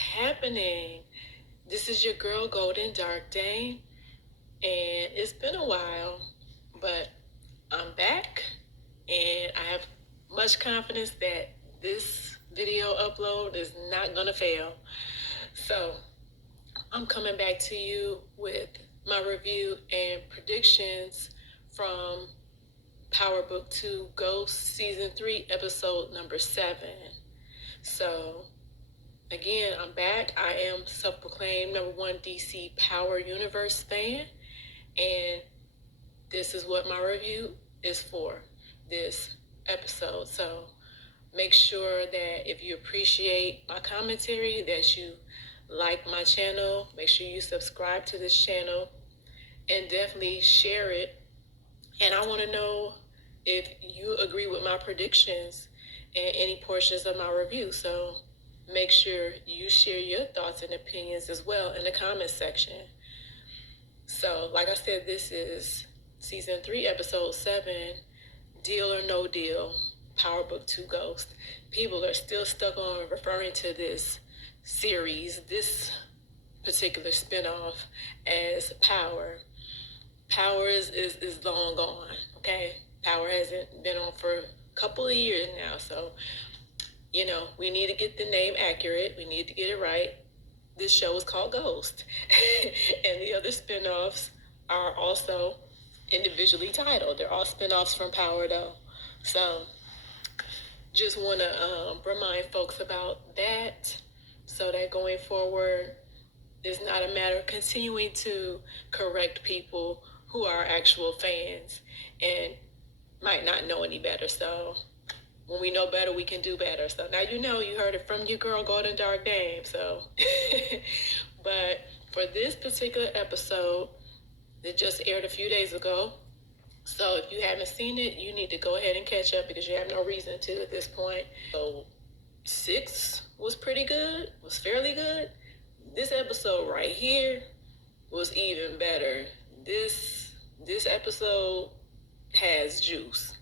happening? This is your girl, Golden Dark Dame, and it's been a while, but I'm back, and I have much confidence that this video upload is not gonna fail. So, I'm coming back to you with my review and predictions from Power Book 2 Ghost Season 3, Episode number 7. So, again, I'm back. I am self-proclaimed #1 DC Power Universe fan, and this is what my review is for this episode. So make sure that if you appreciate my commentary, that you like my channel. Make sure you subscribe to this channel and definitely share it. And I want to know if you agree with my predictions and any portions of my review. So make sure you share your thoughts and opinions as well in the comment section. So, like I said, this is Season 3, Episode 7, Deal or No Deal, Power Book 2 Ghost. People are still stuck on referring to this series, this particular spinoff, as Power. Power is long gone, okay? Power hasn't been on for a couple of years now, so we need to get the name accurate. We need to get it right. This show is called Ghost. And the other spinoffs are also individually titled. They're all spinoffs from Power, though. So just want to remind folks about that, so that going forward, it's not a matter of continuing to correct people who are actual fans and might not know any better. So when we know better, we can do better. So now you heard it from your girl, Golden Dark Dame. So, but for this particular episode, it just aired a few days ago. So if you haven't seen it, you need to go ahead and catch up, because you have no reason to at this point. So 6 was pretty good, was fairly good. This episode right here was even better. This episode has juice,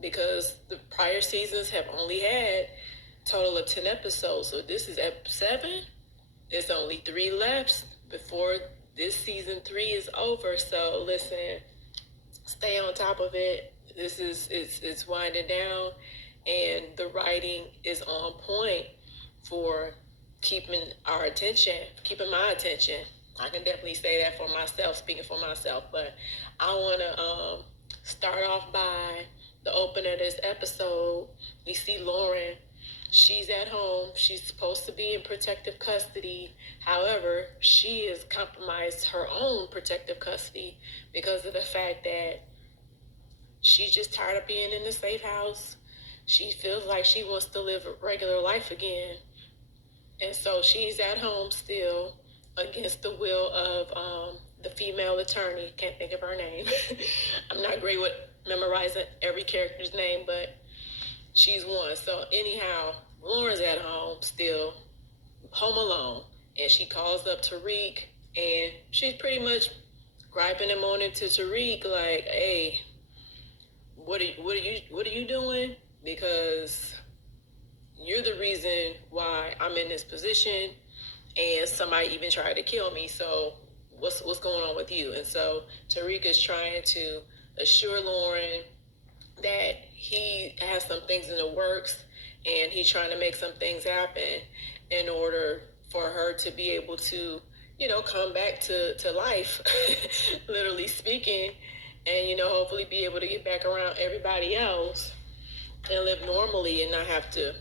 because the prior seasons have only had a total of 10 episodes. So this is Ep7. It's only 3 left before this season 3 is over. So listen, stay on top of it. It's winding down, and the writing is on point for keeping my attention. I can definitely say that for myself, speaking for myself. But I want to start off by the opener of this episode. We see Lauren. She's at home. She's supposed to be in protective custody. However, she has compromised her own protective custody because of the fact that she's just tired of being in the safe house. She feels like she wants to live a regular life again. And so she's at home still, against the will of the female attorney. Can't think of her name. I'm not great with memorizing every character's name, but she's one. So anyhow, Lauren's at home still, home alone, and she calls up Tariq, and she's pretty much griping and moaning to Tariq like, "Hey, what are you doing? Because you're the reason why I'm in this position, and somebody even tried to kill me. So what's going on with you?" And so Tariq is trying to assure Lauren that he has some things in the works, and he's trying to make some things happen in order for her to be able to, come back to life, literally speaking, and, hopefully be able to get back around everybody else and live normally and not have to,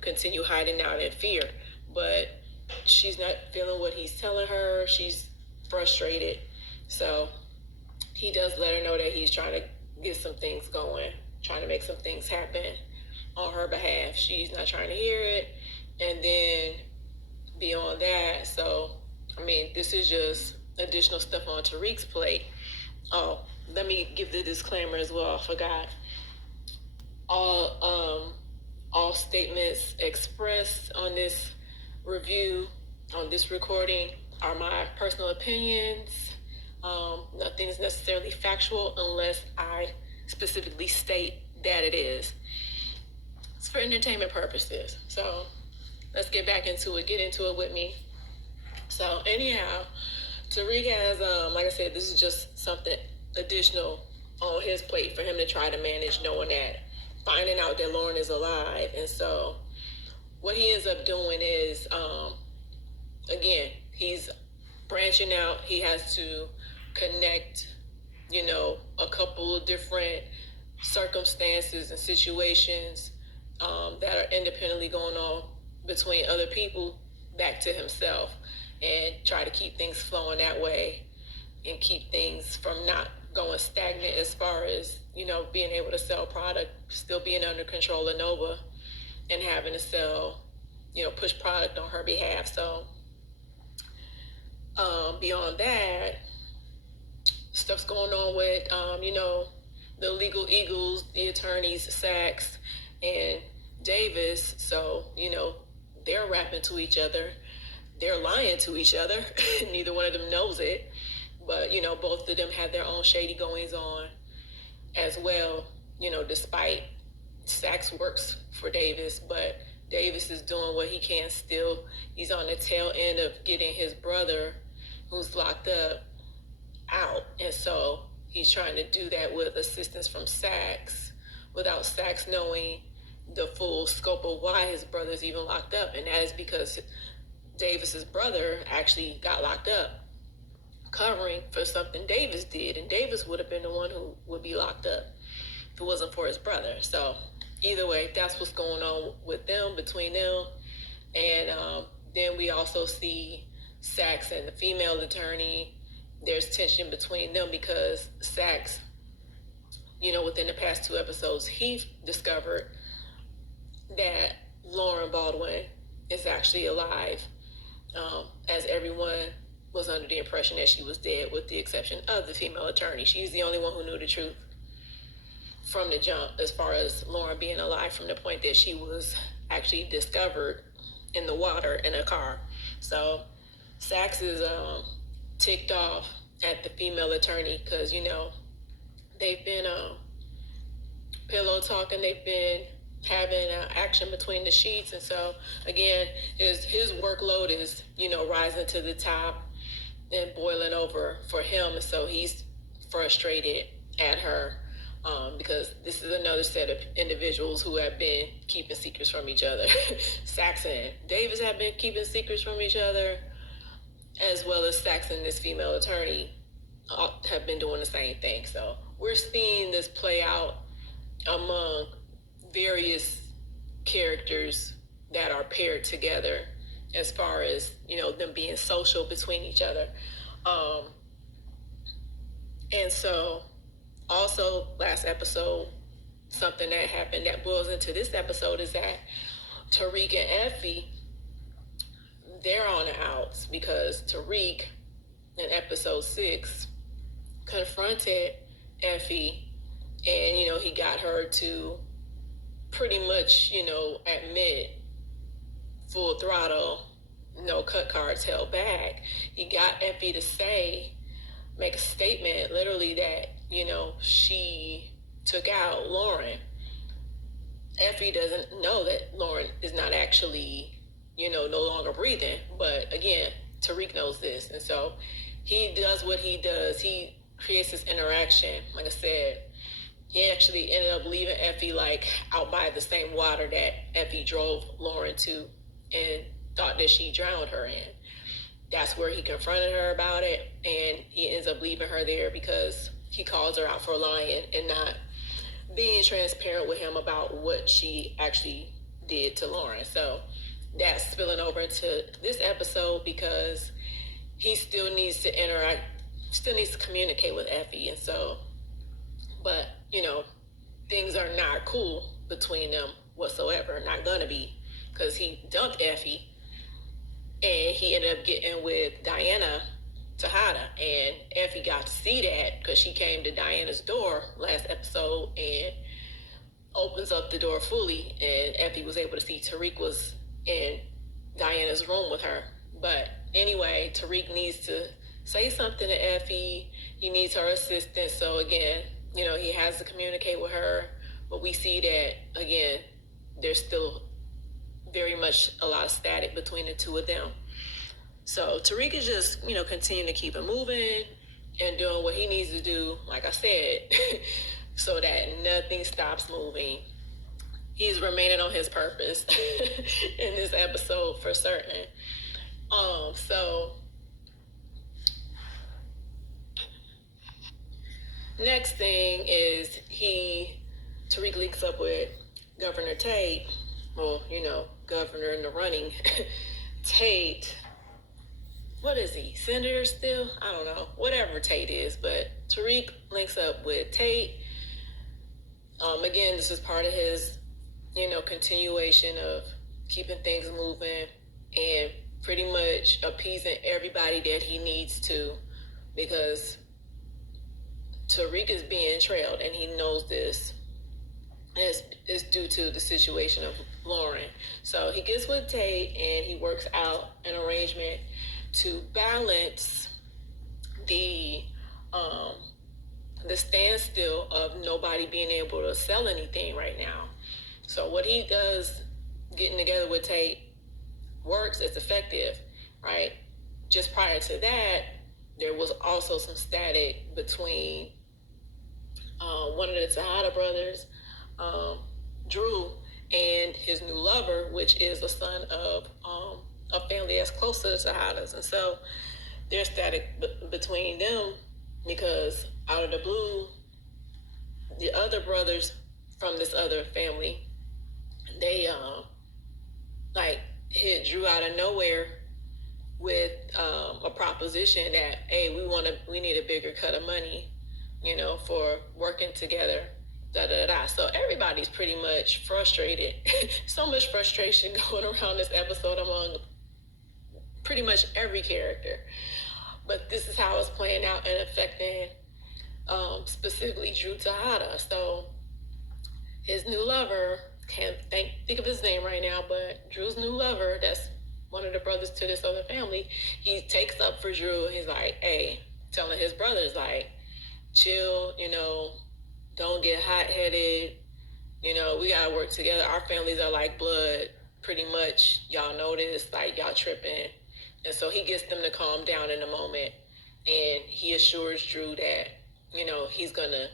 continue hiding out in fear. But she's not feeling what he's telling her. She's frustrated. So he does let her know that he's trying to get some things going, trying to make some things happen on her behalf. She's not trying to hear it. And then beyond that, so, this is just additional stuff on Tariq's plate. Oh, let me give the disclaimer as well. I forgot. All statements expressed on this review, on this recording, are my personal opinions. Nothing is necessarily factual unless I specifically state that it is. It's for entertainment purposes. So let's get back into it. Get into it with me. So anyhow, Tariq has, like I said, this is just something additional on his plate for him to try to manage, knowing that finding out that Lauren is alive. And so what he ends up doing is, again, he's branching out. He has to connect, a couple of different circumstances and situations that are independently going on between other people back to himself, and try to keep things flowing that way and keep things from not going stagnant as far as, being able to sell product, still being under control of Nova and having to sell, push product on her behalf. So beyond that, stuff's going on with, the legal eagles, the attorneys, Sachs and Davis. So, they're rapping to each other. They're lying to each other. Neither one of them knows it. But, both of them have their own shady goings on as well, despite Sachs works for Davis, but Davis is doing what he can still. He's on the tail end of getting his brother, who's locked up, out. And so he's trying to do that with assistance from Sachs without Sachs knowing the full scope of why his brother's even locked up. And that is because Davis's brother actually got locked up covering for something Davis did, and Davis would have been the one who would be locked up if it wasn't for his brother. So either way, that's what's going on with them, between them. And then we also see Sachs and the female attorney. There's tension between them because Sachs, within the past 2 episodes, he discovered that Lauren Baldwin is actually alive, as everyone was under the impression that she was dead, with the exception of the female attorney. She's the only one who knew the truth from the jump as far as Lauren being alive, from the point that she was actually discovered in the water in a car. So Sachs is ticked off at the female attorney because, they've been pillow talking. They've been having action between the sheets. And so, again, his workload is, rising to the top and boiling over for him. And so he's frustrated at her because this is another set of individuals who have been keeping secrets from each other. Sachs and Davis have been keeping secrets from each other, as well as Sachs and this female attorney have been doing the same thing. So we're seeing this play out among various characters that are paired together, as far as, them being social between each other. And so also last episode, something that happened that boils into this episode is that Tariq and Effie, they're on the outs because Tariq in episode 6 confronted Effie, and, he got her to pretty much, admit full throttle, no cut cards held back. He got Effie to make a statement literally that, she took out Lauren. Effie doesn't know that Lauren is not actually, no longer breathing. But again, Tariq knows this. And so he does what he does. He creates this interaction. Like I said, he actually ended up leaving Effie out by the same water that Effie drove Lauren to and thought that she drowned her in. That's where he confronted her about it, and he ends up leaving her there because he calls her out for lying and not being transparent with him about what she actually did to Lauren. So that's spilling over into this episode because he still needs to interact, still needs to communicate with Effie. And so, but, things are not cool between them whatsoever, not gonna be, because he dumped Effie and he ended up getting with Diana Tejada, and Effie got to see that because she came to Diana's door last episode and opens up the door fully, and Effie was able to see Tariq was in Diana's room with her. But anyway, Tariq needs to say something to Effie. He needs her assistance. So again, he has to communicate with her, but we see that, again, there's still very much a lot of static between the two of them. So Tariq is just, continuing to keep it moving and doing what he needs to do, like I said, so that nothing stops moving. He's remaining on his purpose in this episode for certain. So next thing is Tariq links up with Governor Tate. Well, governor in the running. Tate, what is he? Senator still? I don't know. Whatever Tate is, but Tariq links up with Tate. Again, this is part of his, continuation of keeping things moving and pretty much appeasing everybody that he needs to, because Tariq is being trailed and he knows this. It's due to the situation of Lauren. So he gets with Tate and he works out an arrangement to balance the standstill of nobody being able to sell anything right now. So what he does, getting together with Tate, works. It's effective, right? Just prior to that, there was also some static between one of the Tejada brothers, Drew, and his new lover, which is the son of a family that's close to the Tejadas. And so there's static between them because out of the blue, the other brothers from this other family, they hit Drew out of nowhere with a proposition that, hey, we need a bigger cut of money, for working together. So everybody's pretty much frustrated. So much frustration going around this episode among pretty much every character. But this is how it's playing out and affecting specifically Drew Tejada. So his new lover, can't think of his name right now, but Drew's new lover, that's one of the brothers to this other family, he takes up for Drew. He's like, hey, telling his brothers, like, chill, don't get hot-headed. We gotta work together. Our families are like blood, pretty much. Y'all know this, like, y'all tripping. And so he gets them to calm down in a moment, and he assures Drew that, he's gonna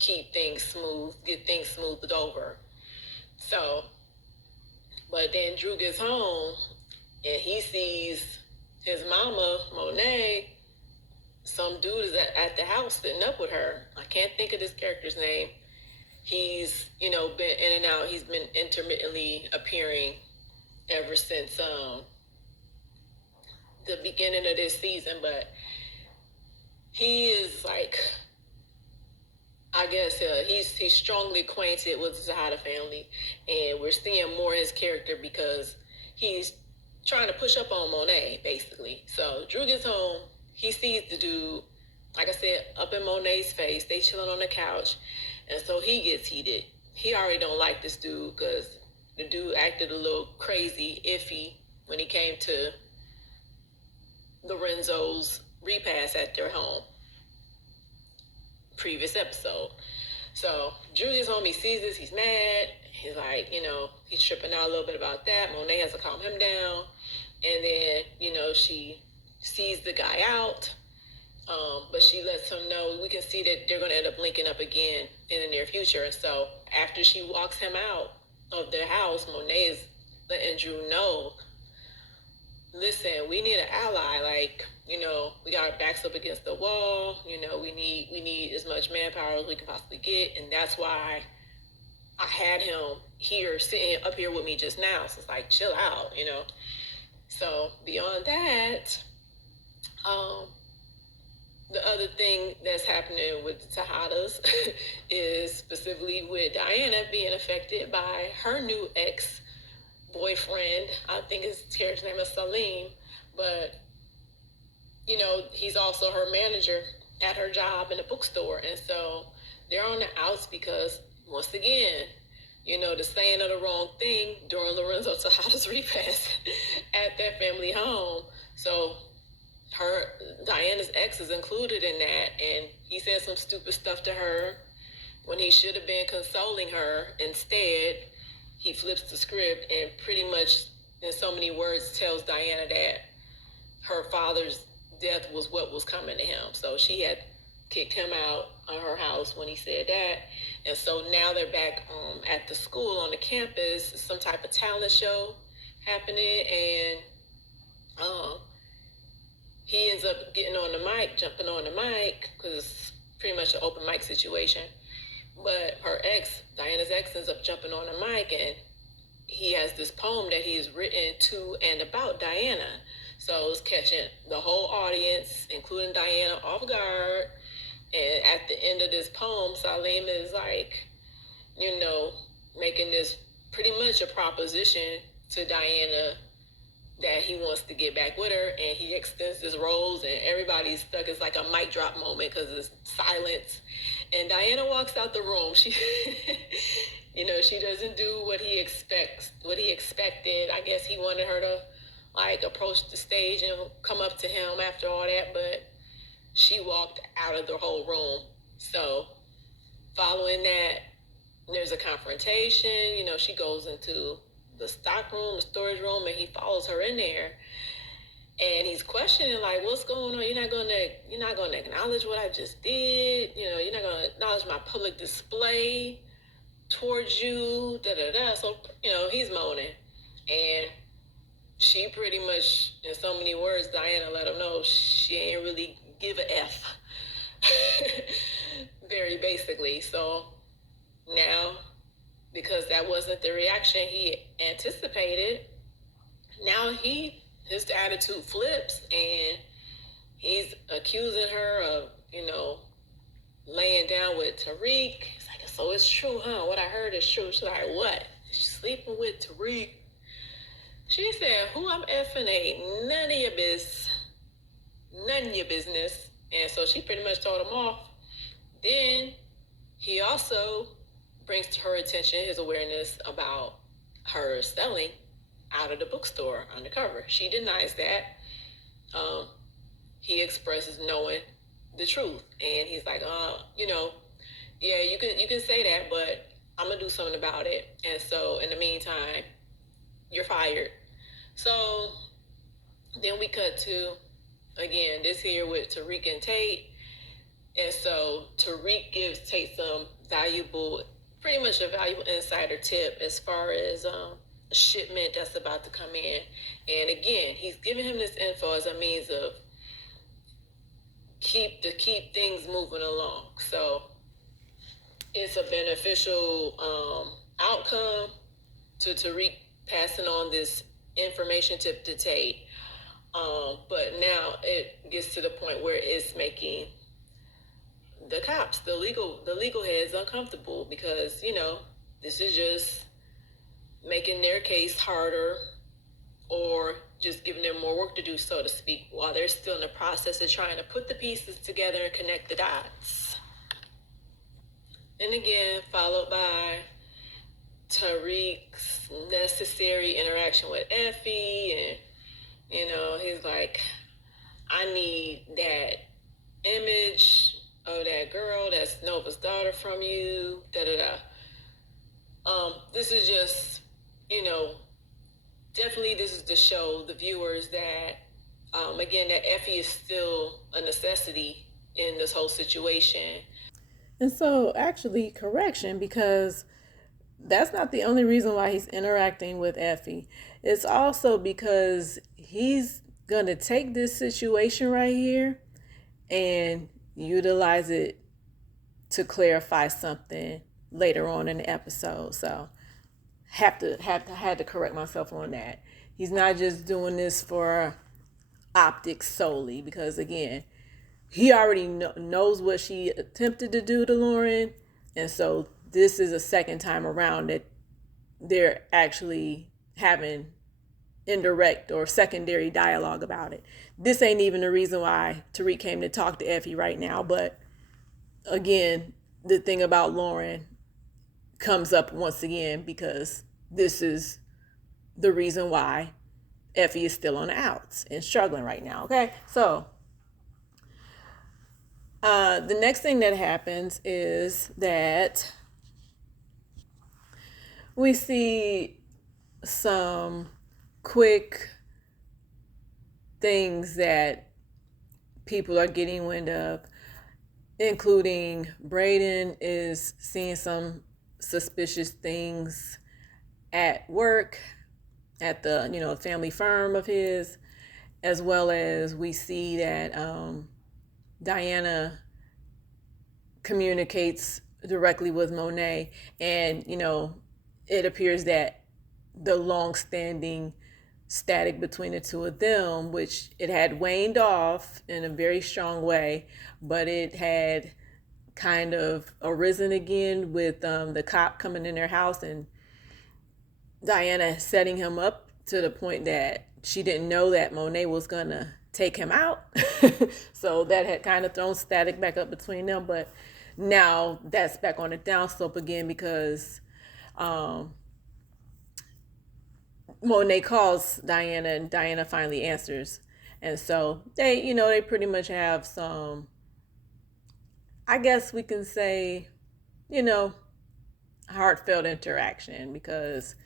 keep things smooth, get things smoothed over. So, but then Drew gets home, and he sees his mama, Monet. Some dude is at the house sitting up with her. I can't think of this character's name. He's, been in and out. He's been intermittently appearing ever since the beginning of this season. But he is like, I guess he's strongly acquainted with the Tejada family. And we're seeing more of his character because he's trying to push up on Monet, basically. So Drew gets home. He sees the dude, like I said, up in Monet's face. They chilling on the couch. And so he gets heated. He already don't like this dude because the dude acted a little crazy, iffy, when he came to Lorenzo's repast at their home. Previous episode. So Drew gets home. He sees this. He's mad. He's like, he's tripping out a little bit about that. Monet has to calm him down. And then, she sees the guy out, but she lets him know. We can see that they're going to end up linking up again in the near future. And so after she walks him out of their house, Monet is letting Drew know, listen, we need an ally. Like, we got our backs up against the wall. We need as much manpower as we can possibly get. And that's why I had him here, sitting up here with me just now. So it's like, chill out, So beyond that, the other thing that's happening with the Tejadas is specifically with Diana being affected by her new ex-boyfriend. I think his character's name is Salim, but, he's also her manager at her job in the bookstore. And so they're on the outs because, once again, the saying of the wrong thing during Lorenzo Tejada's repast at their family home. So Diana's ex is included in that, and he said some stupid stuff to her when he should have been consoling her instead. he flips the script and pretty much, in so many words, tells Diana that her father's death was what was coming to him. So she had kicked him out of her house when he said that. And so now they're back at the school on the campus, some type of talent show happening, and um, he ends up getting on the mic, jumping on the mic, because it's pretty much an open mic situation. But her ex, Diana's ex, ends up jumping on the mic, and he has this poem that he has written to and about Diana. So it's catching the whole audience, including Diana, off guard. And at the end of this poem, Salim is like, making this pretty much a proposition to Diana that he wants to get back with her, and he extends this rose, and everybody's stuck. It's like a mic drop moment because it's silence. And Diana walks out the room. She, she doesn't do what he expected. I guess he wanted her to approach the stage and come up to him after all that, but she walked out of the whole room. So following that, there's a confrontation. She goes into the stock room, the storage room, and he follows her in there. And he's questioning, what's going on? You're not gonna acknowledge what I just did. You're not gonna acknowledge my public display towards you. So, he's moaning. And she pretty much, in so many words, Diana let him know she ain't really give a F. Very basically. So now, because that wasn't the reaction he anticipated, now his attitude flips, and he's accusing her of, laying down with Tariq. He's like, so it's true, huh? What I heard is true. She's like, what? She's sleeping with Tariq. She said, who I'm effing ain't none of your business. None of your business. And so she pretty much told him off. Then he also brings to her attention his awareness about her selling out of the bookstore undercover. She denies that. He expresses knowing the truth, and he's like, yeah, you can say that, but I'm gonna do something about it. And so in the meantime, you're fired. So then we cut to, again, this here with Tariq and Tate. And so Tariq gives Tate pretty much a valuable insider tip as far as a shipment that's about to come in. And again, he's giving him this info as a means of keep things moving along. So it's a beneficial outcome to Tariq passing on this information tip to Tate. But now it gets to the point where it's making the cops, the legal heads, uncomfortable, because this is just making their case harder, or just giving them more work to do, so to speak, while they're still in the process of trying to put the pieces together and connect the dots. And again, followed by Tariq's necessary interaction with Effie, and he's like, I need that image of that girl that's Nova's daughter from you. This is just, definitely this is to show the viewers that, again, that Effie is still a necessity in this whole situation. And so, actually, correction, because that's not the only reason why he's interacting with Effie. It's also because he's going to take this situation right here and utilize it to clarify something later on in the episode. So had to correct myself on that. He's not just doing this for optics solely, because again, he already knows what she attempted to do to Lauren, and so this is a second time around that they're actually having indirect or secondary dialogue about it. This ain't even the reason why Tariq came to talk to Effie right now, but again, the thing about Lauren comes up once again, because this is the reason why Effie is still on the outs and struggling right now. Okay, so the next thing that happens is that we see some quick things that people are getting wind of, including Braden is seeing some suspicious things at work, at the family firm of his, as well as we see that Diana communicates directly with Monet, and it appears that the long-standing static between the two of them, which it had waned off in a very strong way, but it had kind of arisen again with the cop coming in their house and Diana setting him up to the point that she didn't know that Monet was gonna take him out. So that had kind of thrown static back up between them, but now that's back on the downslope again because Monet calls Diana and Diana finally answers. And so they pretty much have some, I guess we can say, you know, heartfelt interaction because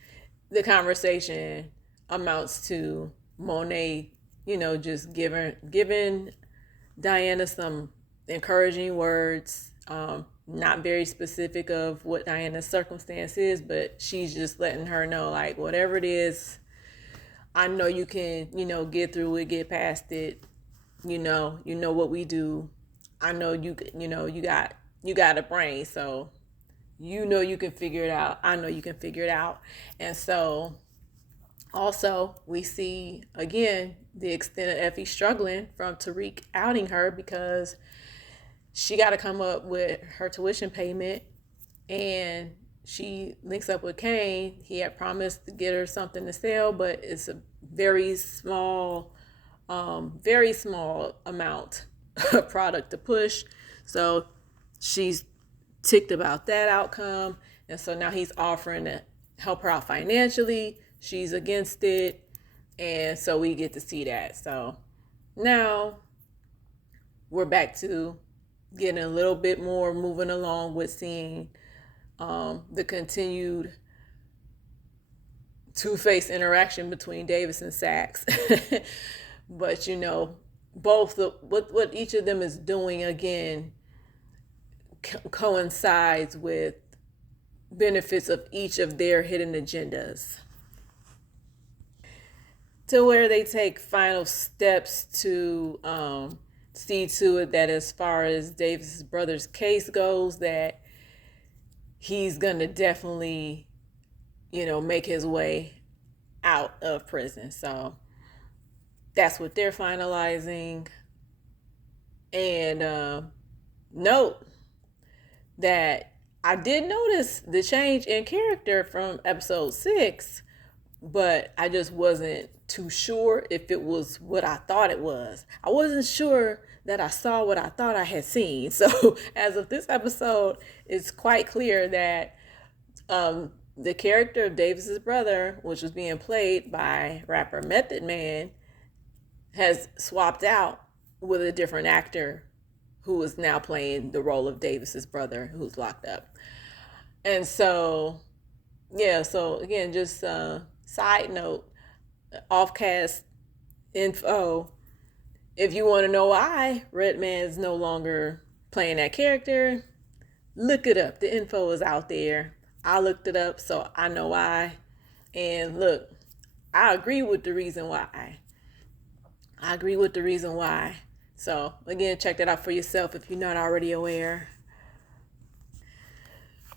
the conversation amounts to Monet, just giving Diana some encouraging words, not very specific of what Diana's circumstance is, but she's just letting her know, like, whatever it is, I know you can, get through it, get past it. You know what we do. I know you got a brain, so you can figure it out. I know you can figure it out. And so also we see again the extent of Effie struggling from Tariq outing her because she got to come up with her tuition payment, and she links up with Kane. He had promised to get her something to sell, but it's a very small amount of product to push. So she's ticked about that outcome. And so now he's offering to help her out financially. She's against it. And so we get to see that. So now we're back to getting a little bit more moving along with seeing the continued two-faced interaction between Davis and Sachs. But both what each of them is doing again coincides with benefits of each of their hidden agendas, to where they take final steps to see to it that as far as Davis's brother's case goes, that he's gonna definitely make his way out of prison. So that's what they're finalizing. And note that I did notice the change in character from episode 6, but I just wasn't too sure if it was what I thought it was. I wasn't sure that I saw what I thought I had seen. So as of this episode, it's quite clear that the character of Davis's brother, which was being played by rapper Method Man, has swapped out with a different actor who is now playing the role of Davis's brother who's locked up. And so, so again, just side note, off-cast info. If you want to know why Redman's no longer playing that character, look it up. The info is out there. I looked it up, so I know why. And look, I agree with the reason why. So again, check that out for yourself if you're not already aware.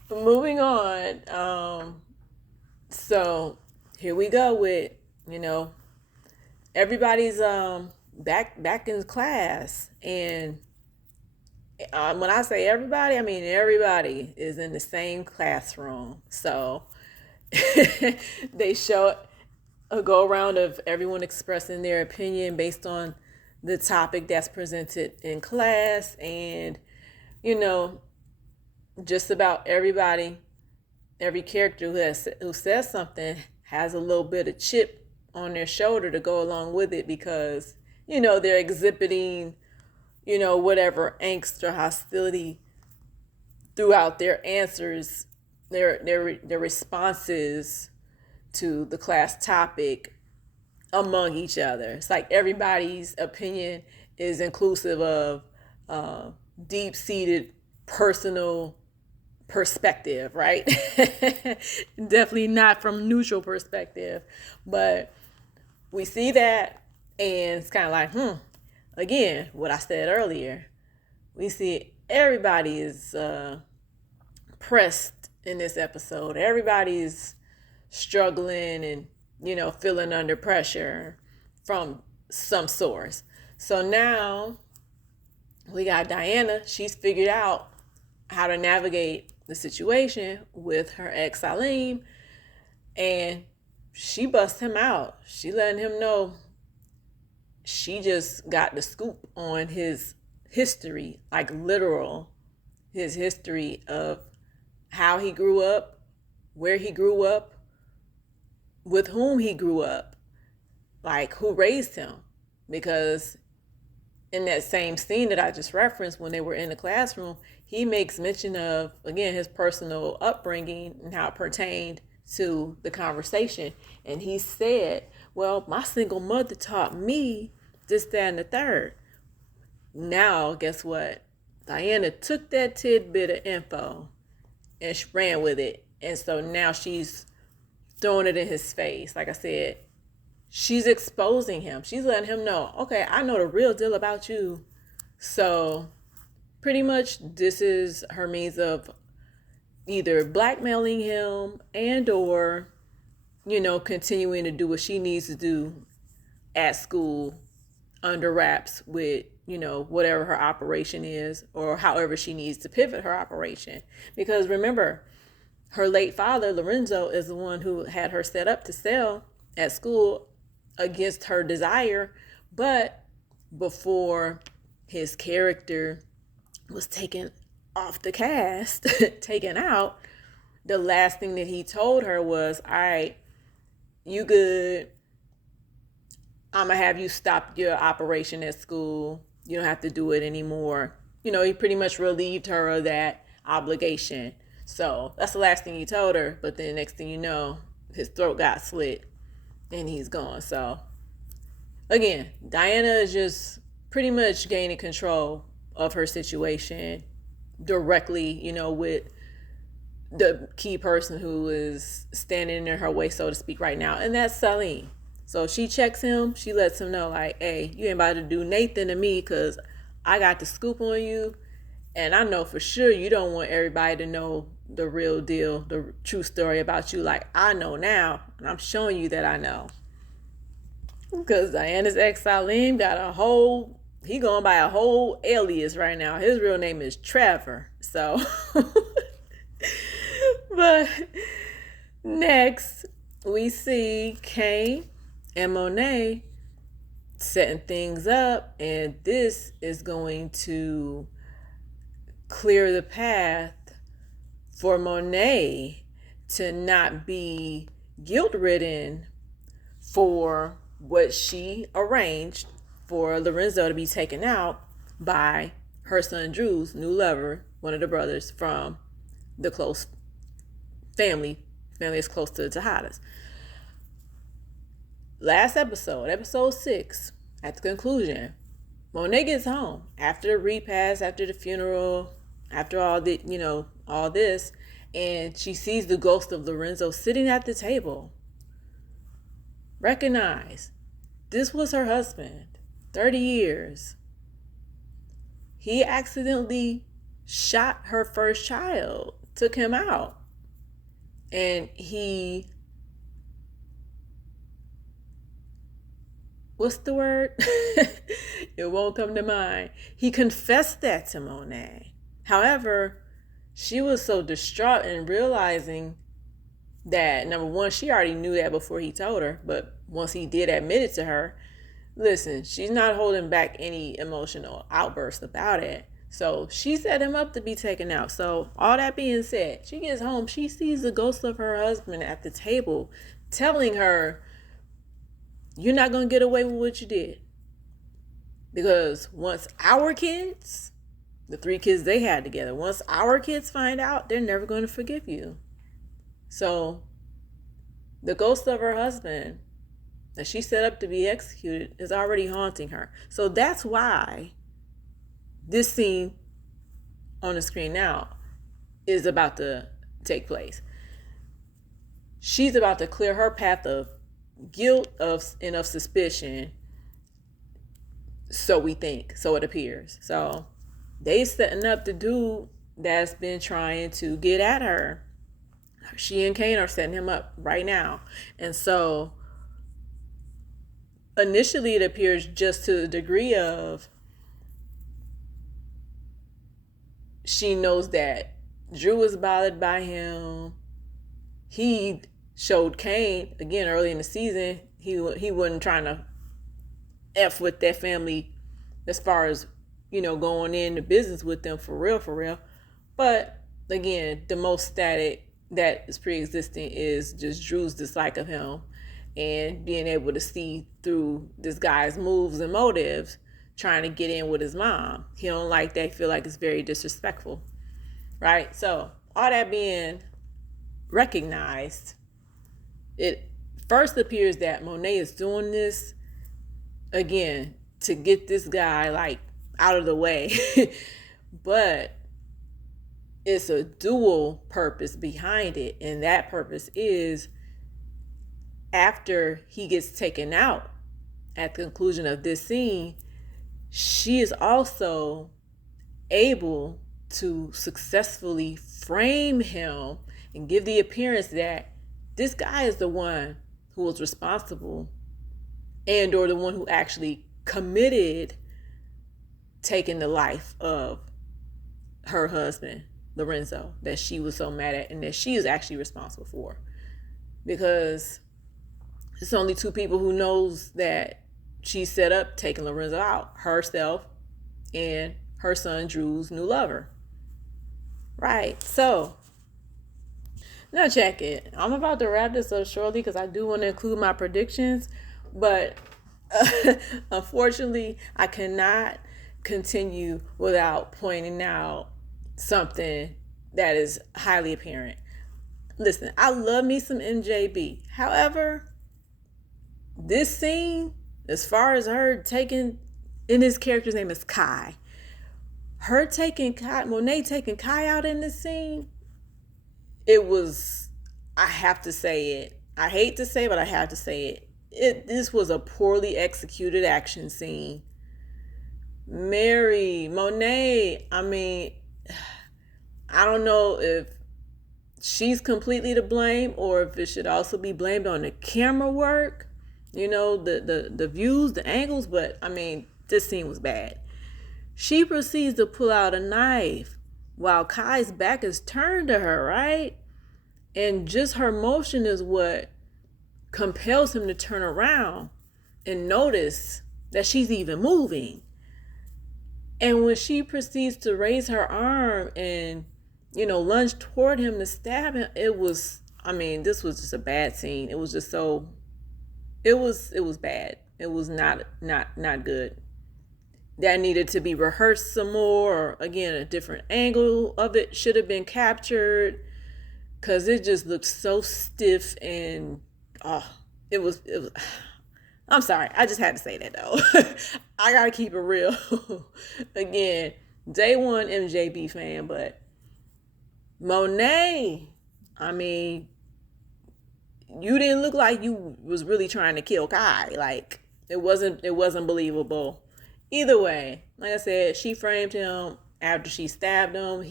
But moving on, so here we go with, everybody's back in class. And when I say everybody, I mean everybody is in the same classroom. So they show a go around of everyone expressing their opinion based on the topic that's presented in class. And just about everybody, every character who says something has a little bit of chip on their shoulder to go along with it, because they're exhibiting whatever angst or hostility throughout their answers their responses to the class topic among each other. It's like everybody's opinion is inclusive of uh, deep-seated personal perspective, right? Definitely not from neutral perspective, but we see that, and it's kind of like, again, what I said earlier. We see everybody is pressed in this episode. Everybody's struggling and, feeling under pressure from some source. So now we got Diana. She's figured out how to navigate the situation with her ex Salim, and she busts him out. She letting him know she just got the scoop on his history, like literal, his history of how he grew up, where he grew up, with whom he grew up, like who raised him. Because in that same scene that I just referenced, when they were in the classroom, he makes mention of, again, his personal upbringing and how it pertained to the conversation. And he said, well, my single mother taught me this, that, and the third. Now, guess what? Diana took that tidbit of info and she ran with it. And so now she's throwing it in his face. Like I said, she's exposing him. She's letting him know, okay, I know the real deal about you. So pretty much this is her means of either blackmailing him and or, continuing to do what she needs to do at school under wraps with, whatever her operation is or however she needs to pivot her operation. Because remember, her late father, Lorenzo, is the one who had her set up to sell at school against her desire. But before his character was taken off the cast, taken out, the last thing that he told her was, all right, you good. I'm going to have you stop your operation at school. You don't have to do it anymore. He pretty much relieved her of that obligation. So that's the last thing he told her. But then next thing you know, his throat got slit and he's gone. So again, Diana is just pretty much gaining control of her situation directly, with the key person who is standing in her way, so to speak, right now. And that's Salim. So she checks him. She lets him know, like, hey, you ain't about to do Nathan to me because I got the scoop on you. And I know for sure you don't want everybody to know the real deal, the true story about you. Like, I know now. And I'm showing you that I know. Because Diana's ex Salim got he going by a whole alias right now. His real name is Trevor. So, but next we see Kay and Monet setting things up, and this is going to clear the path for Monet to not be guilt-ridden for what she arranged for Lorenzo to be taken out by her son Drew's new lover, one of the brothers from the close family is close to the Tejadas. Last episode 6, at the conclusion, Monet gets home after the repast, after the funeral, after all this, and she sees the ghost of Lorenzo sitting at the table. Recognize, this was her husband, 30 years. He accidentally shot her first child, took him out, and what's the word? It won't come to mind. He confessed that to Monet. However, she was so distraught in realizing that, number one, she already knew that before he told her, but once he did admit it to her, listen, she's not holding back any emotional outburst about it. So she set him up to be taken out. So all that being said, she gets home, she sees the ghost of her husband at the table telling her, you're not going to get away with what you did. Because once our kids, the 3 kids they had together, once our kids find out, they're never going to forgive you. So the ghost of her husband that she set up to be executed is already haunting her. So that's why this scene on the screen now is about to take place. She's about to clear her path of guilt and of suspicion. So we think, so it appears. So they setting up the dude that's been trying to get at her. She and Kane are setting him up right now. And so initially it appears just to the degree of she knows that Drew was bothered by him. He showed Kane, again, early in the season, he wasn't trying to F with that family as far as, going into business with them for real. But again, the most static that is pre-existing is just Drew's dislike of him and being able to see through this guy's moves and motives, trying to get in with his mom. He don't like that. Feel like it's very disrespectful, right? So all that being recognized, it first appears that Monet is doing this again to get this guy like out of the way. But it's a dual purpose behind it, and that purpose is after he gets taken out at the conclusion of this scene, she is also able to successfully frame him and give the appearance that this guy is the one who was responsible and or the one who actually committed taking the life of her husband, Lorenzo, that she was so mad at and that she is actually responsible for. Because it's only two people who knows that she set up taking Lorenzo out, herself and her son Drew's new lover. Right. So now check it. I'm about to wrap this up shortly because I do want to include my predictions, but unfortunately, I cannot continue without pointing out something that is highly apparent. Listen, I love me some MJB. However, this scene, as far as her taking, and his character's name is Kai, her taking Kai, Monet taking Kai out in this scene, it was, I have to say it. I hate to say it, but I have to say it. This was a poorly executed action scene. Monet, I mean, I don't know if she's completely to blame or if it should also be blamed on the camera work, the views, the angles, but I mean, this scene was bad. She proceeds to pull out a knife while Kai's back is turned to her, right? And just her motion is what compels him to turn around and notice that she's even moving. And when she proceeds to raise her arm and, lunge toward him to stab him, this was just a bad scene. It was just so, it was bad. It was not good. That needed to be rehearsed some more, or again, a different angle of it should have been captured, because it just looked so stiff and it was I'm sorry, I just had to say that though. I gotta keep it real. Again, day one MJB fan, but Monet, I mean, you didn't look like you was really trying to kill Kai. Like it wasn't believable. Either way, like I said, she framed him after she stabbed him.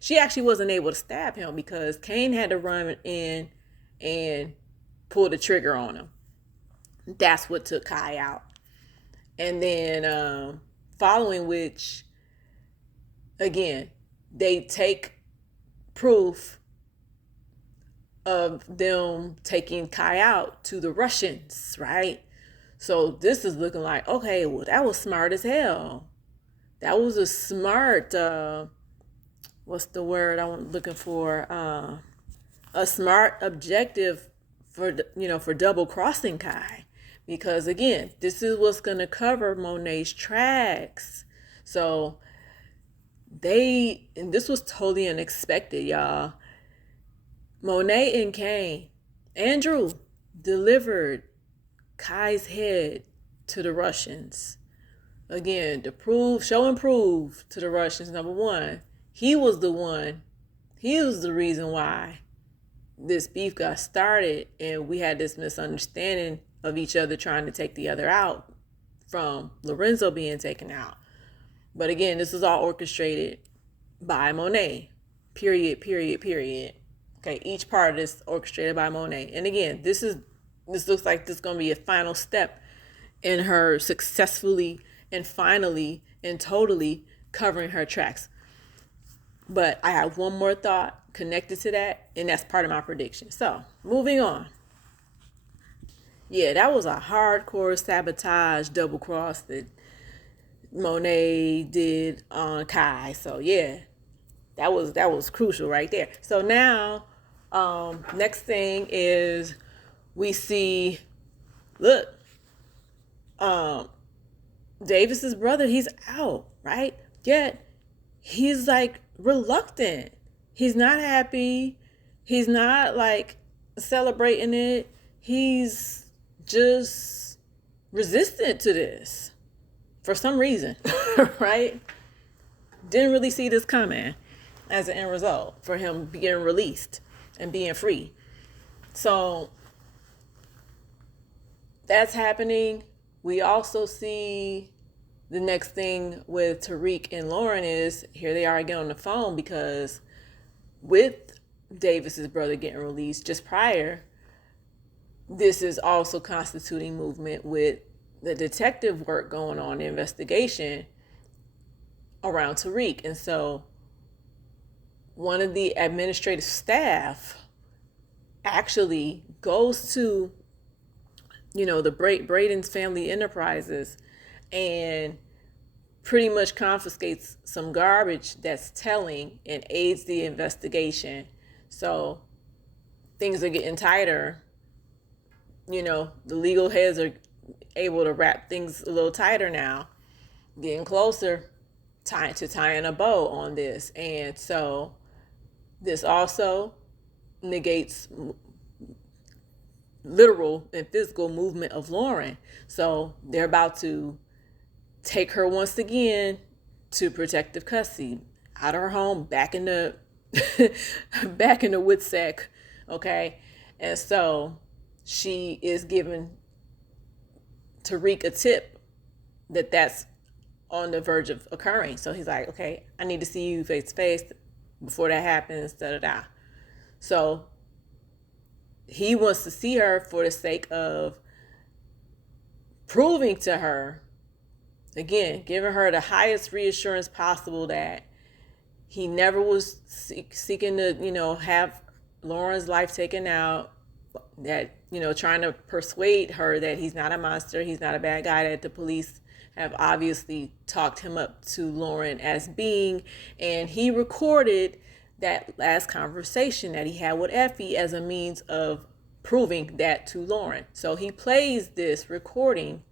She actually wasn't able to stab him because Kane had to run in and pull the trigger on him. That's what took Kai out. And then following which, again, they take proof of them taking Kai out to the Russians, right? So this is looking like, okay, well, that was smart as hell. That was a smart, what's the word I'm looking for? A smart objective for double crossing Kai. Because again, this is what's going to cover Monet's tracks. So and this was totally unexpected, y'all. Monet and Kane, Andrew delivered Kai's head to the Russians. Again, to prove, show and prove to the Russians, number one, he was the one, he was the reason why this beef got started and we had this misunderstanding of each other trying to take the other out from Lorenzo being taken out. But again, this was all orchestrated by Monet. Period, period, period. Okay, each part of this orchestrated by Monet. And again, this looks like this is going to be a final step in her successfully and finally and totally covering her tracks. But I have one more thought connected to that, and that's part of my prediction. So, moving on. Yeah, that was a hardcore sabotage double cross that Monet did on Kai. So, yeah, that was crucial right there. So now, next thing is we see, look, Davis's brother, he's out, right? Yet he's like reluctant. He's not happy. He's not like celebrating it. He's just resistant to this for some reason, right? Didn't really see this coming as an end result for him being released and being free. So that's happening. We also see the next thing with Tariq and Lauren is here they are again on the phone because with Davis's brother getting released just prior, this is also constituting movement with the detective work going on, the investigation around Tariq. And so one of the administrative staff actually goes to, the Braden's Family Enterprises and pretty much confiscates some garbage that's telling and aids the investigation. So things are getting tighter. The legal heads are able to wrap things a little tighter now, getting closer tying a bow on this. And so this also negates literal and physical movement of Lauren. So they're about to take her once again to protective custody, out of her home, back in the back in the WITSEC, okay? And so she is giving Tariq a tip that that's on the verge of occurring. So he's like, okay, I need to see you face to face before that happens, da-da-da. So he wants to see her for the sake of proving to her, again, giving her the highest reassurance possible that he never was seeking to, have Lauren's life taken out, that, trying to persuade her that he's not a monster, he's not a bad guy, that the police have obviously talked him up to Lauren as being, and he recorded that last conversation that he had with Effie as a means of proving that to Lauren. So he plays this recording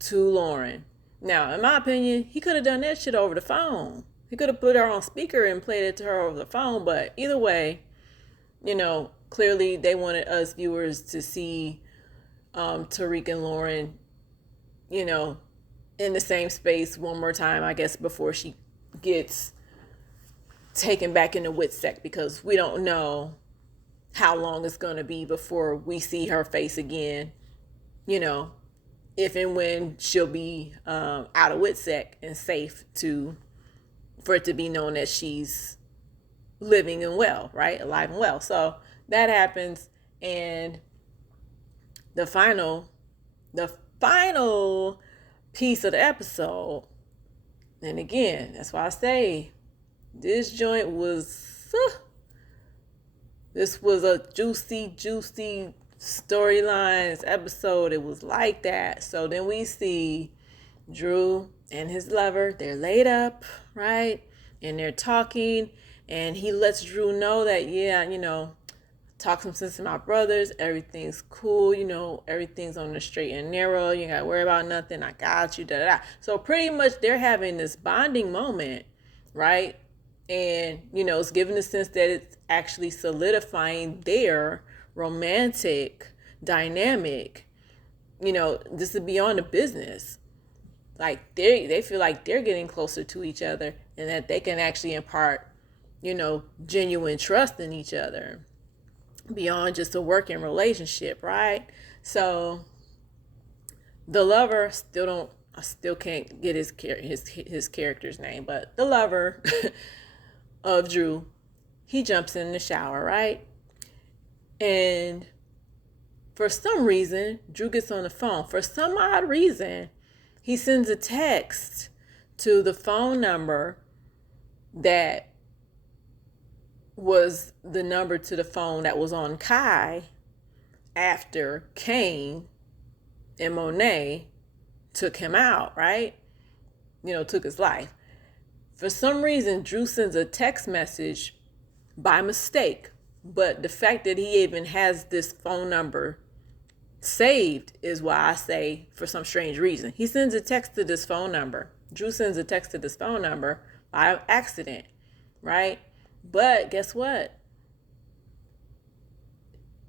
to Lauren. Now, in my opinion, he could have done that shit over the phone. He could have put her on speaker and played it to her over the phone. But either way, clearly they wanted us viewers to see Tariq and Lauren, in the same space one more time, I guess, before she gets taken back into WITSEC, because we don't know how long it's going to be before we see her face again, if and when she'll be out of WITSEC and safe for it to be known that she's living and well, right? Alive and well. So that happens. And the final piece of the episode, and again, that's why I say this joint was, this was a juicy storylines episode. It was like that. So then we see Drew and his lover, they're laid up, right? And they're talking, and he lets Drew know that, talk some sense to my brothers. Everything's cool. Everything's on the straight and narrow. You ain't got to worry about nothing. I got you, da-da-da. So pretty much they're having this bonding moment, right? And, it's given the sense that it's actually solidifying their romantic dynamic. This is beyond the business. Like they feel like they're getting closer to each other and that they can actually impart, genuine trust in each other beyond just a working relationship, right? So the lover I still can't get his character's name, but the lover of Drew, he jumps in the shower, right? And for some reason, Drew gets on the phone. For some odd reason, he sends a text to the phone number that was the number to the phone that was on Kai after Kane and Monet took him out, right? Took his life. For some reason, Drew sends a text message by mistake, but the fact that he even has this phone number saved is why I say, for some strange reason, he sends a text to this phone number. Drew sends a text to this phone number by accident, right? But guess what?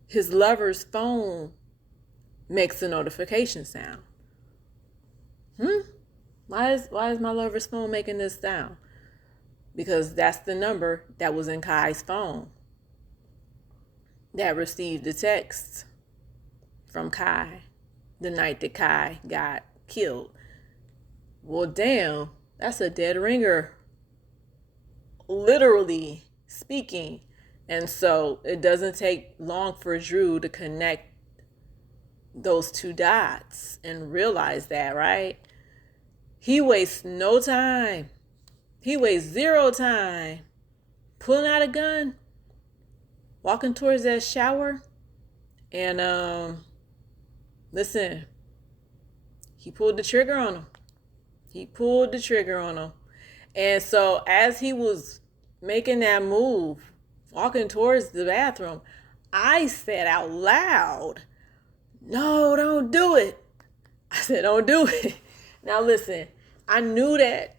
His lover's phone makes a notification sound. Why is my lover's phone making this sound? Because that's the number that was in Kai's phone that received the text from Kai the night that Kai got killed. Well, damn, that's a dead ringer, literally speaking. And so it doesn't take long for Drew to connect those two dots and realize that, right? He wastes no time. He wastes zero time pulling out a gun, walking towards that shower, and listen, he pulled the trigger on him. And so as he was making that move, walking towards the bathroom, I said out loud, "No, don't do it." I said, "Don't do it." Now listen, I knew that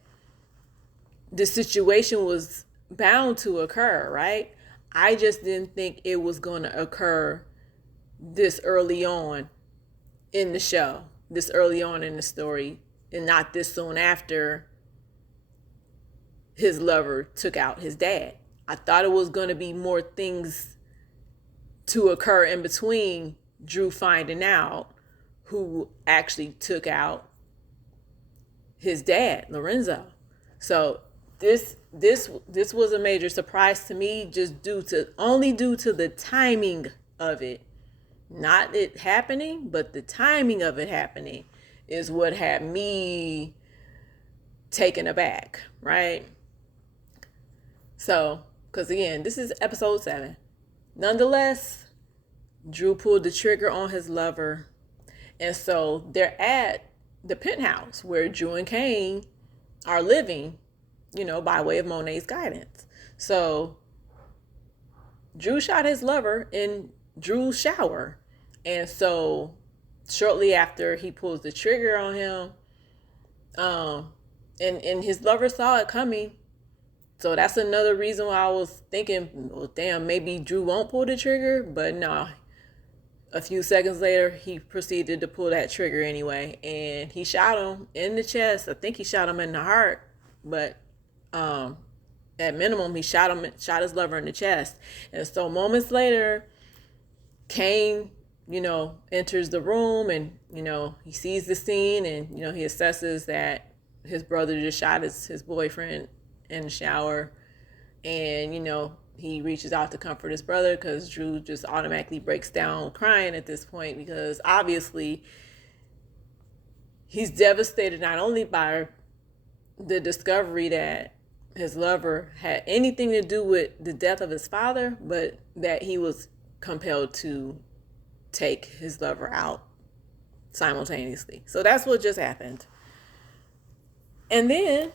the situation was bound to occur, right? I just didn't think it was going to occur this early on in the show, this early on in the story, and not this soon after his lover took out his dad. I thought it was going to be more things to occur in between Drew finding out who actually took out his dad, Lorenzo. So this was a major surprise to me, just due to the timing of it. Not it happening, but the timing of it happening is what had me taken aback, right? So, because again, this is episode 7. Nonetheless, Drew pulled the trigger on his lover. And so they're at the penthouse where Drew and Kane are living, by way of Monet's guidance. So Drew shot his lover in Drew's shower. And so shortly after he pulls the trigger on him, and his lover saw it coming. So that's another reason why I was thinking, well, damn, maybe Drew won't pull the trigger. But no, a few seconds later, he proceeded to pull that trigger anyway. And he shot him in the chest. I think he shot him in the heart. But at minimum, he shot his lover in the chest. And so moments later, Kane, enters the room and, he sees the scene and, he assesses that his brother just shot his boyfriend in the shower. And, he reaches out to comfort his brother because Drew just automatically breaks down crying at this point because obviously he's devastated not only by the discovery that his lover had anything to do with the death of his father, but that he was compelled to take his lover out simultaneously. So that's what just happened. And then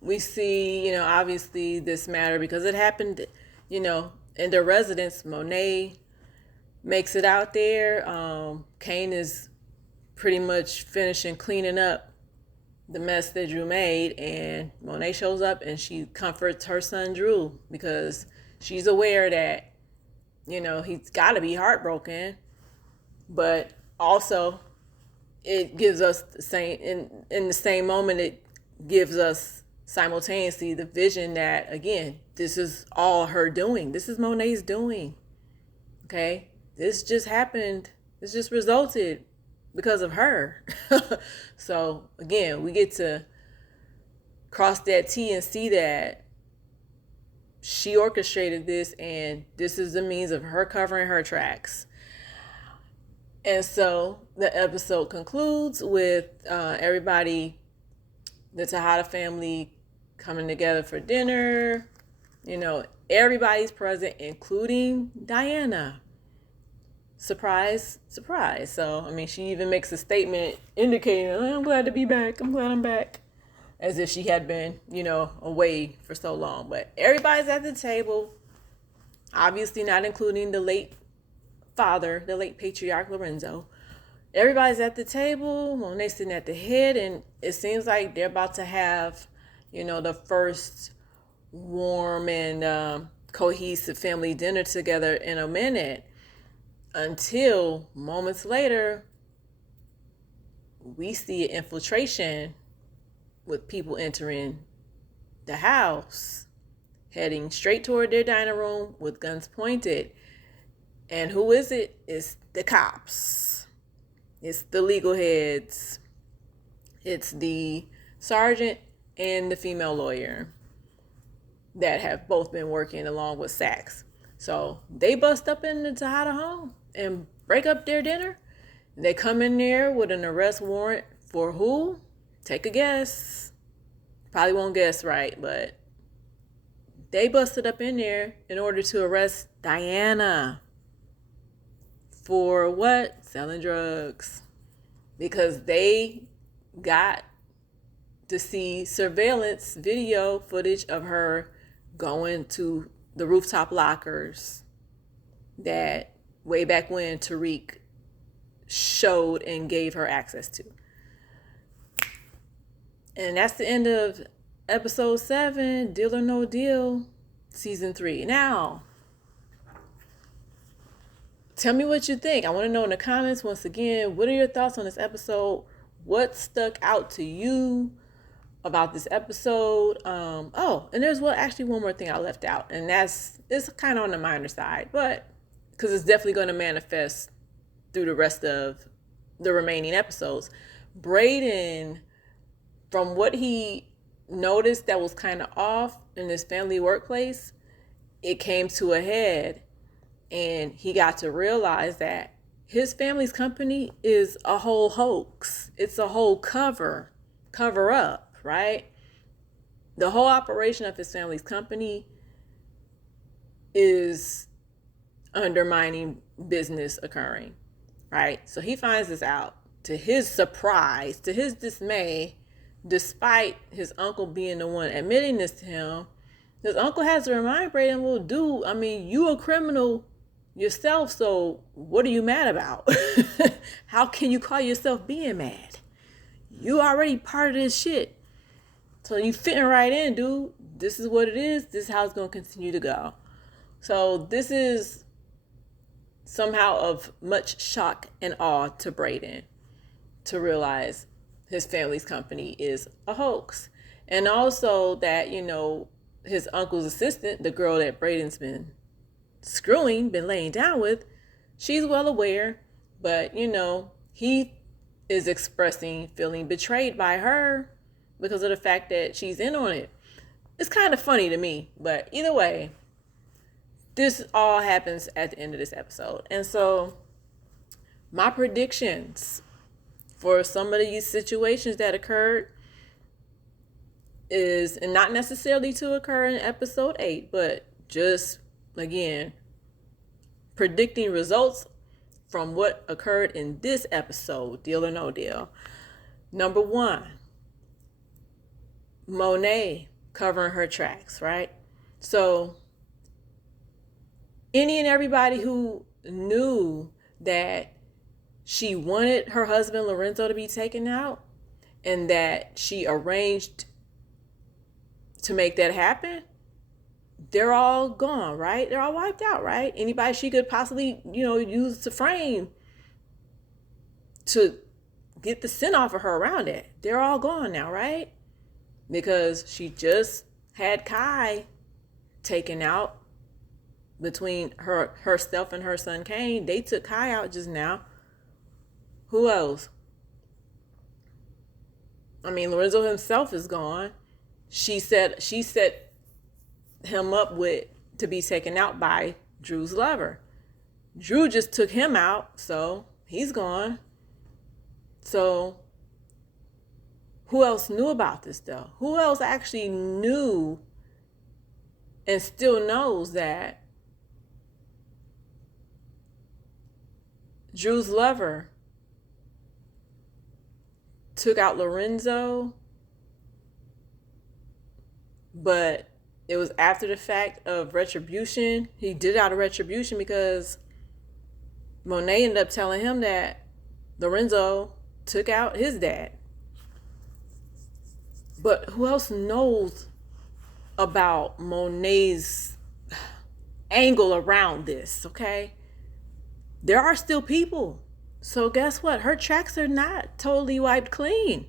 we see, obviously this matter because it happened, in their residence. Monet makes it out there. Kane is pretty much finishing cleaning up the mess that Drew made, and Monet shows up and she comforts her son Drew because she's aware that, you know, he's got to be heartbroken, but also it gives us the same, in the same moment, it gives us simultaneously the vision that, again, this is all her doing. This is Monet's doing. Okay? This just happened. This just resulted because of her. So, again, we get to cross that T and see that she orchestrated this, and this is the means of her covering her tracks. And so the episode concludes with everybody, the Tejada family, coming together for dinner. You know, everybody's present, including Diana. Surprise, surprise. So, I mean, she even makes a statement indicating, I'm glad to be back. I'm glad I'm back. As if she had been, you know, away for so long. But everybody's at the table, obviously not including the late father, the late patriarch Lorenzo. Everybody's at the table, Monet's sitting at the head, and it seems like they're about to have, you know, the first warm and cohesive family dinner together in a minute, until moments later we see an infiltration with people entering the house, heading straight toward their dining room with guns pointed. And who is it? It's the cops. It's the legal heads. It's the sergeant and the female lawyer that have both been working along with Sachs. So they bust up in the Tejada home and break up their dinner. They come in there with an arrest warrant for who? Take a guess. Probably won't guess right, but they busted up in there in order to arrest Diana. For what? Selling drugs. Because they got to see surveillance video footage of her going to the rooftop lockers that way back when Tariq showed and gave her access to. And that's the end of episode 7, Deal or No Deal, season 3. Now, tell me what you think. I want to know in the comments, once again, what are your thoughts on this episode? What stuck out to you about this episode? Oh, and there's actually one more thing I left out, and it's kind of on the minor side, but because it's definitely going to manifest through the rest of the remaining episodes. Brayden, from what he noticed that was kind of off in his family workplace, it came to a head, and he got to realize that his family's company is a whole hoax. It's a whole cover up, right? The whole operation of his family's company is undermining business occurring, right? So he finds this out. To his surprise, to his dismay, despite his uncle being the one admitting this to him, his uncle has to remind Brayden, well, dude, I mean, you a criminal yourself, so what are you mad about? How can you call yourself being mad? You already part of this shit. So you fitting right in, dude. This is what it is. This is how it's going to continue to go. So this is somehow of much shock and awe to Brayden to realize his family's company is a hoax. And also that, you know, his uncle's assistant, the girl that Brayden's been laying down with, she's well aware, but, you know, he is expressing feeling betrayed by her because of the fact that she's in on it. It's kind of funny to me, but either way, this all happens at the end of this episode. And so my predictions for some of these situations that occurred is, and not necessarily to occur in episode 8, but just, again, predicting results from what occurred in this episode, Deal or No Deal. Number 1, Monet covering her tracks, right? So any and everybody who knew that she wanted her husband Lorenzo to be taken out and that she arranged to make that happen, they're all gone, right? They're all wiped out, right? Anybody she could possibly, use to frame to get the scent off of her around it, they're all gone now, right? Because she just had Kai taken out between herself and her son Cain. They took Kai out just now. Who else? I mean, Lorenzo himself is gone. She set him up to be taken out by Drew's lover. Drew just took him out, so he's gone. So who else knew about this though? Who else actually knew and still knows that Drew's lover took out Lorenzo, but it was after the fact of retribution? He did it out of retribution because Monet ended up telling him that Lorenzo took out his dad. But who else knows about Monet's angle around this, okay? There are still people. So guess what? Her tracks are not totally wiped clean.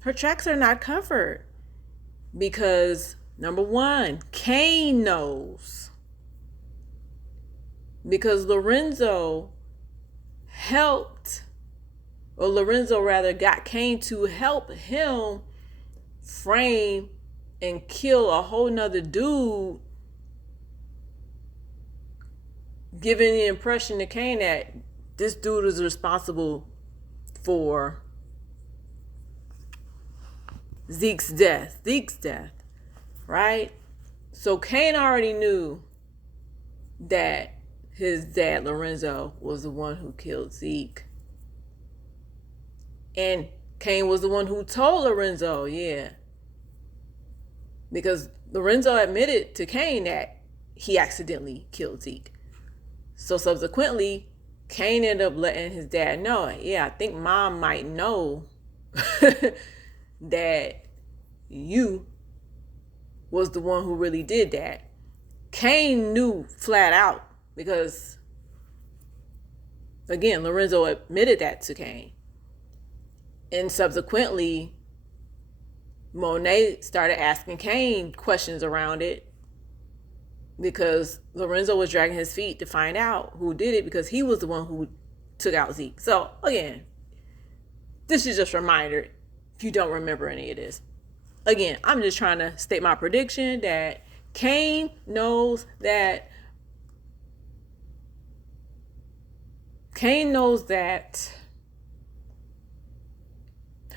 Her tracks are not covered. Because, number one, Cain knows. Because Lorenzo got Cain to help him frame and kill a whole nother dude, giving the impression to Cain that this dude is responsible for Zeke's death, right? So Cain already knew that his dad, Lorenzo, was the one who killed Zeke. And Cain was the one who told Lorenzo, yeah. Because Lorenzo admitted to Cain that he accidentally killed Zeke. So subsequently, Cain ended up letting his dad know, yeah, I think mom might know that you was the one who really did that. Cain knew flat out because, again, Lorenzo admitted that to Cain. And subsequently, Monet started asking Cain questions around it because Lorenzo was dragging his feet to find out who did it because he was the one who took out Zeke. So, again, this is just a reminder if you don't remember any of this. Again, I'm just trying to state my prediction that Cain knows that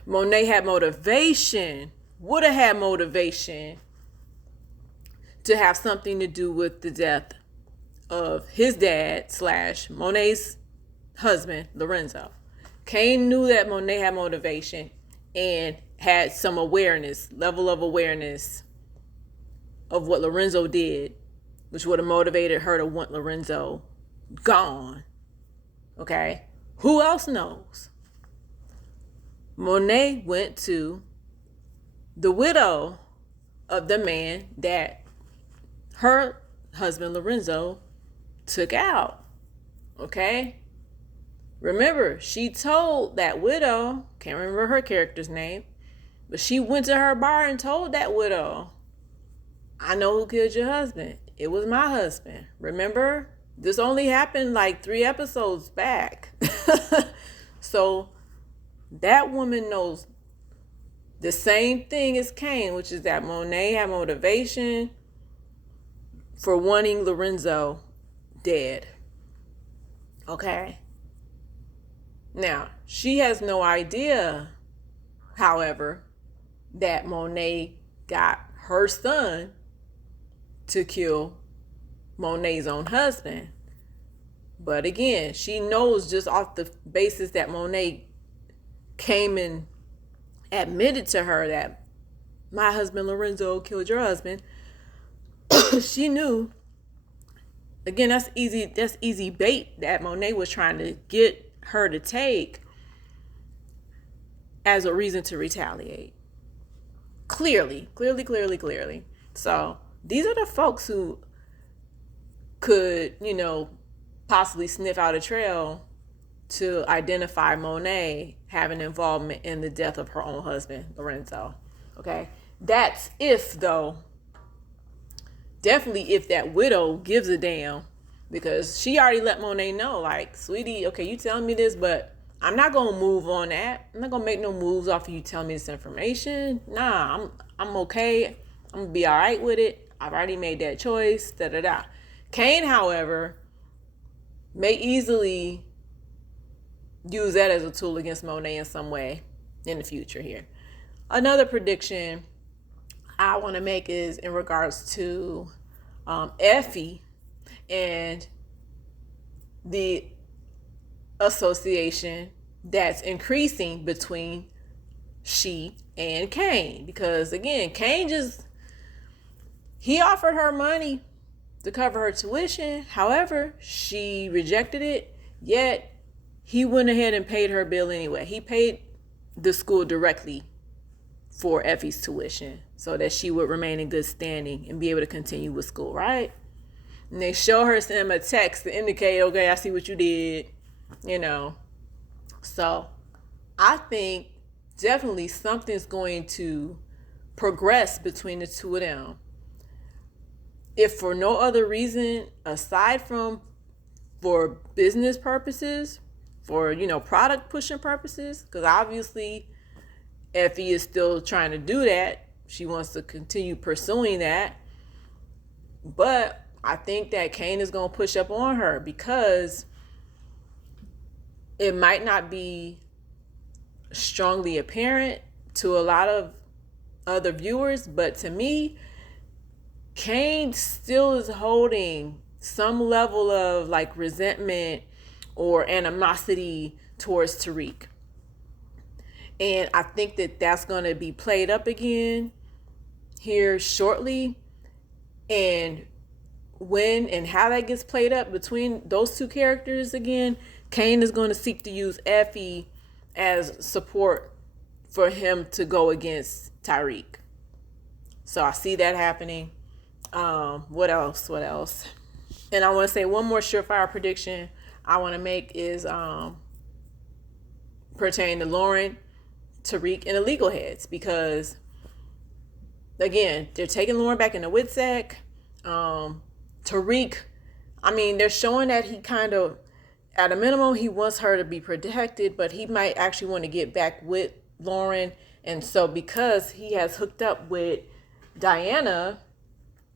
Monet would have had motivation to have something to do with the death of his dad / Monet's husband, Lorenzo. Cain knew that Monet had motivation and had some level of awareness of what Lorenzo did, which would have motivated her to want Lorenzo gone. Okay? Who else knows? Monet went to the widow of the man that her husband Lorenzo took out. Okay? Remember, she told that widow, can't remember her character's name, but she went to her bar and told that widow, I know who killed your husband. It was my husband. Remember? This only happened like 3 episodes back. So that woman knows the same thing as Cain, which is that Monet had motivation for wanting Lorenzo dead. Okay? Now, she has no idea, however, that Monet got her son to kill Monet's own husband. But again, she knows just off the basis that Monet came and admitted to her that my husband Lorenzo killed your husband. She knew. Again, that's easy bait that Monet was trying to get her to take. as a reason to retaliate. Clearly. So these are the folks who could, possibly sniff out a trail to identify Monet having involvement in the death of her own husband, Lorenzo. Okay? That's if, though, definitely if that widow gives a damn, because she already let Monet know, like, sweetie, okay, you telling me this, but I'm not gonna move on that. I'm not gonna make no moves off of you telling me this information. Nah, I'm okay. I'm gonna be all right with it. I've already made that choice. Da da da. Kane, however, may easily use that as a tool against Monet in some way in the future here. Another prediction I want to make is in regards to Effie and the association that's increasing between she and Kane. Because again, Kane he offered her money to cover her tuition. However, she rejected it, yet he went ahead and paid her bill anyway. He paid the school directly for Effie's tuition so that she would remain in good standing and be able to continue with school, right? And they show her, send him a text to indicate, okay, I see what you did, So I think definitely something's going to progress between the two of them. If for no other reason aside from for business purposes, for product pushing purposes, because obviously Effie is still trying to do that. She wants to continue pursuing that. But I think that Kane is going to push up on her because it might not be strongly apparent to a lot of other viewers, but to me, Kane still is holding some level of like resentment or animosity towards Tariq. And I think that that's going to be played up again here shortly. And when and how that gets played up between those two characters again, Kane is going to seek to use Effie as support for him to go against Tariq. So I see that happening. What else? And I want to say one more surefire prediction I want to make is pertaining to Lauren, Tariq, and the legal heads, because again, they're taking Lauren back into WITSEC. Tariq, they're showing that he kind of, at a minimum, he wants her to be protected, but he might actually want to get back with Lauren. And so because he has hooked up with Diana,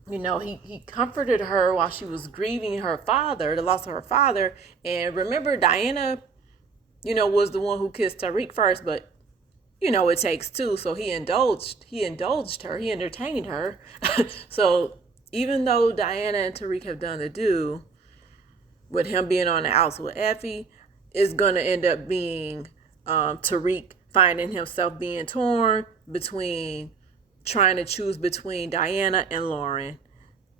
he comforted her while she was grieving her father, the loss of her father. And remember, Diana, was the one who kissed Tariq first, but it takes two. So he indulged her, he entertained her. So even though Diana and Tariq have done the do, with him being on the outs with Effie, is going to end up being Tariq finding himself being torn between trying to choose between Diana and Lauren.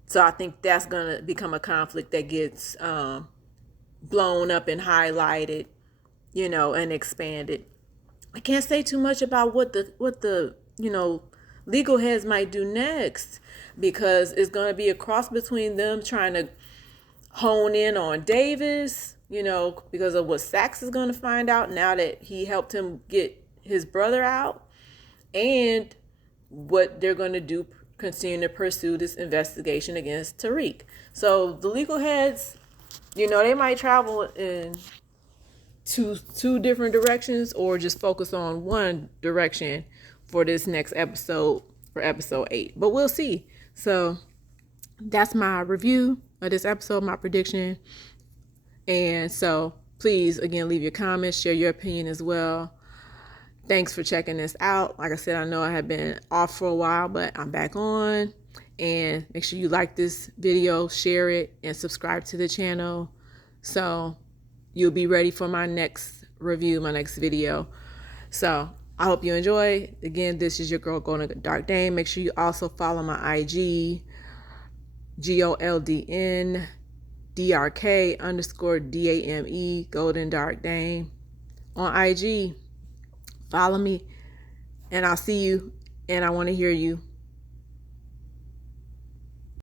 So I think that's going to become a conflict that gets blown up and highlighted, and expanded. I can't say too much about what the legal heads might do next, because it's going to be a cross between them trying to hone in on Davis, because of what Sachs is going to find out now that he helped him get his brother out, and what they're going to do, continue to pursue this investigation against Tariq. So the legal heads, they might travel in two different directions, or just focus on one direction for this next episode, for episode 8. But we'll see. So that's my review of this episode, my prediction. And so please, again, leave your comments, share your opinion as well. Thanks for checking this out. Like I said, I know I have been off for a while, but I'm back on. And make sure you like this video, share it, and subscribe to the channel so you'll be ready for my next review, my next video. So I hope you enjoy. Again, this is your girl, Golden Dark Dame. Make sure you also follow my IG, GOLDNDRK_DAME, Golden Dark Dame, on IG. Follow me, and I'll see you, and I want to hear you.